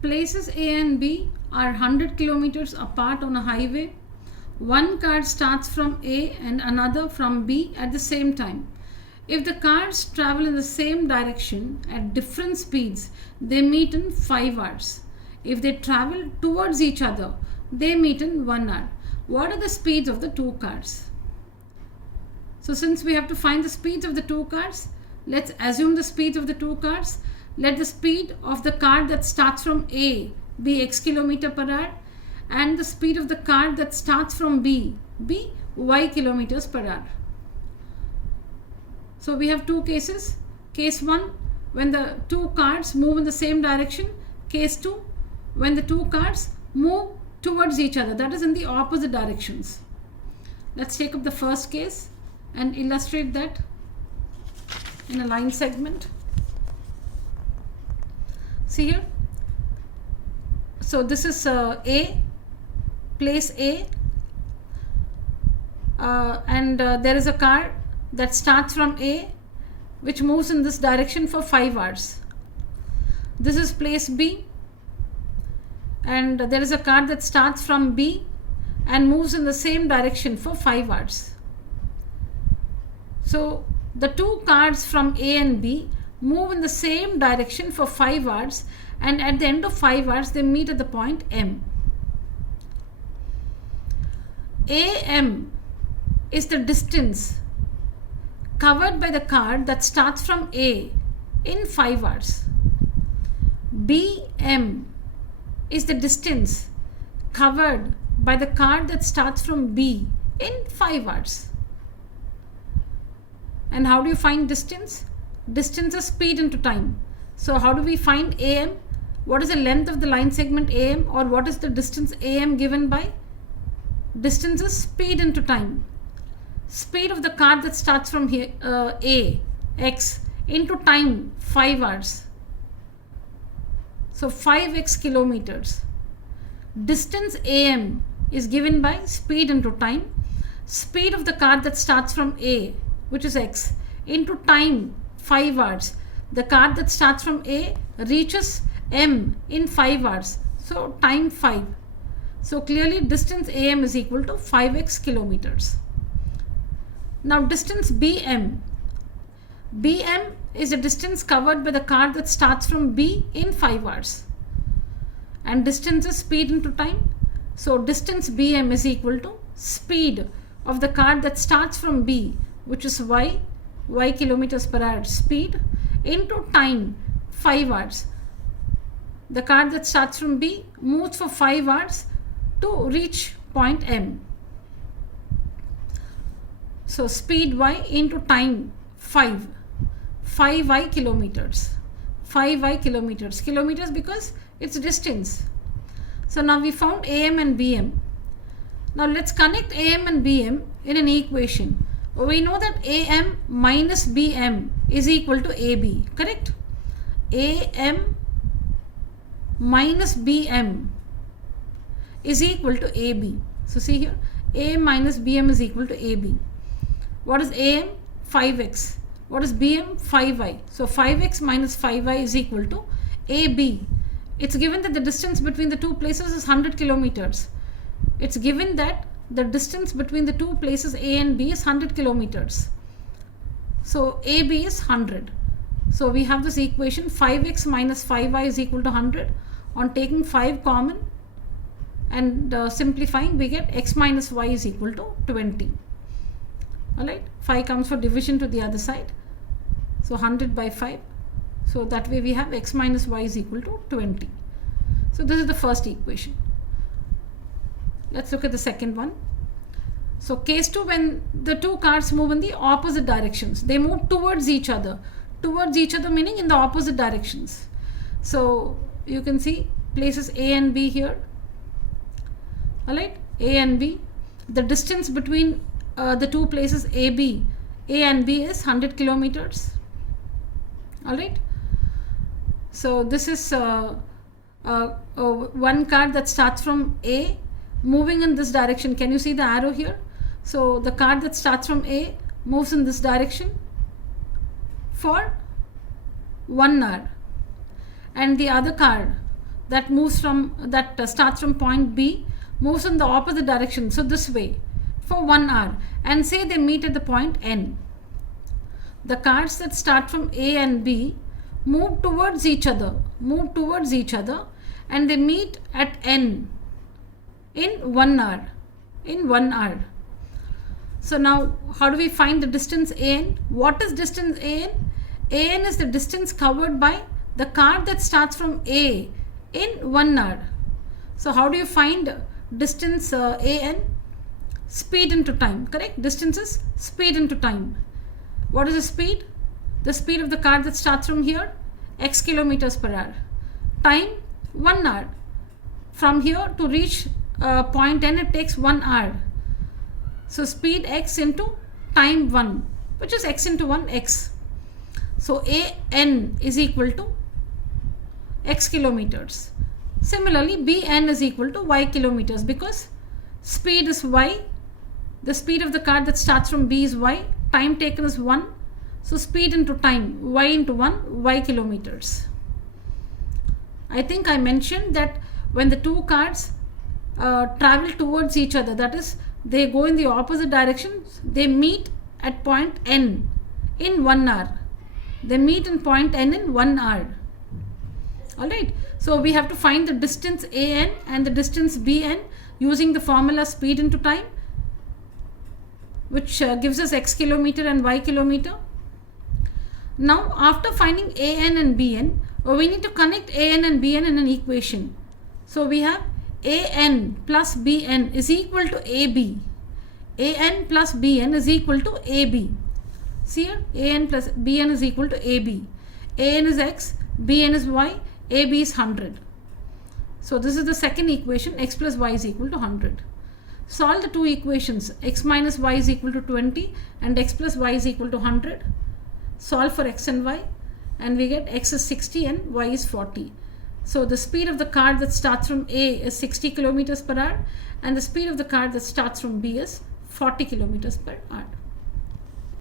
Places A and B are 100 kilometers apart on a highway. One car starts from A and another from B at the same time. If the cars travel in the same direction at different speeds, they meet in 5 hours. If they travel towards each other, they meet in 1 hour. What are the speeds of the two cars? So since we have to find the speeds of the two cars, let's assume the speeds of the two cars. Let the speed of the car that starts from A be x kilometer per hour, and the speed of the car that starts from B be y kilometers per hour. So we have two cases. Case 1, when the two cars move in the same direction. Case 2, when the two cars move towards each other, that is in the opposite directions. Let's take up the first case and illustrate that in a line segment. See here. So this is A, place A, and there is a car that starts from A which moves in this direction for 5 hours. This is place B, and there is a car that starts from B and moves in the same direction for 5 hours. So the two cars from A and B move in the same direction for 5 hours, and at the end of 5 hours they meet at the point M. AM is the distance covered by the car that starts from A in 5 hours. BM is the distance covered by the car that starts from B in 5 hours. And how do you find distance? Distance is speed into time. So how do we find AM? What is the length of the line segment AM, or what is the distance AM given by? Distance is speed into time. Speed of the car that starts from here, A, x, into time, 5 hours. So 5x kilometers. Distance AM is given by speed into time. Speed of the car that starts from A, which is x, into time, 5 hours. The car that starts from A reaches M in 5 hours. So time 5. So clearly distance AM is equal to 5x kilometers. Now distance BM. BM is the distance covered by the car that starts from B in 5 hours. And distance is speed into time. So distance BM is equal to speed of the car that starts from B, which is y kilometers per hour speed, into time, 5 hours. The car that starts from B moves for 5 hours to reach point M. So speed y into time 5y kilometers. 5y kilometers. Kilometers because it's distance. So now we found AM and BM. Now let's connect AM and BM in an equation. We know that AM minus BM is equal to AB, correct? AM minus BM is equal to AB. So see here, AM minus BM is equal to AB. What is AM? 5x. What is BM? 5y. So 5x minus 5y is equal to AB. It's given that the distance between the two places is 100 kilometers. It's given that the distance between the two places A and B is 100 kilometers. So AB is 100. So we have this equation 5x minus 5y is equal to 100. On taking 5 common and simplifying, we get x minus y is equal to 20. Alright, 5 comes for division to the other side. So 100 by 5. So that way we have x minus y is equal to 20. So this is the first equation. Let's look at the second one. So case 2, when the two cars move in the opposite directions, they move towards each other. Towards each other meaning in the opposite directions. So you can see places A and B here. Alright, A and B. The distance between the two places A and B is 100 kilometers. Alright. So this is one car that starts from A moving in this direction. Can you see the arrow here? So the car that starts from A moves in this direction for 1 hour, and the other car that moves from starts from point B moves in the opposite direction, so this way, for 1 hour, and say they meet at the point N. The cars that start from A and B move towards each other, and they meet at N in 1 hour. So now, how do we find the distance AN? What is distance AN? AN is the distance covered by the car that starts from A in 1 hour. So how do you find distance AN? Speed into time, correct? Distance is speed into time. What is the speed? The speed of the car that starts from here, x kilometers per hour. Time, 1 hour. From here to reach point N, it takes 1 hour. So speed x into time 1, which is x into 1, x. So AN is equal to x kilometers. Similarly, BN is equal to y kilometers, because speed is y. The speed of the car that starts from B is y. Time taken is 1. So speed into time, y into 1, y kilometers. I think I mentioned that when the two cars travel towards each other, that is, they go in the opposite directions, they meet at point N in 1 hour. They meet in point N in 1 hour. Alright, so we have to find the distance AN and the distance BN using the formula speed into time, which gives us x kilometer and y kilometer. Now, after finding AN and BN, we need to connect AN and BN in an equation. So we have AN plus BN is equal to AB. AN plus BN is equal to AB. See here, AN plus BN is equal to AB. AN is x, BN is y, AB is 100. So this is the second equation, x plus y is equal to 100. Solve the two equations, x minus y is equal to 20 and x plus y is equal to 100. Solve for x and y, and we get x is 60 and y is 40. So the speed of the car that starts from A is 60 kilometers per hour, and the speed of the car that starts from B is 40 kilometers per hour.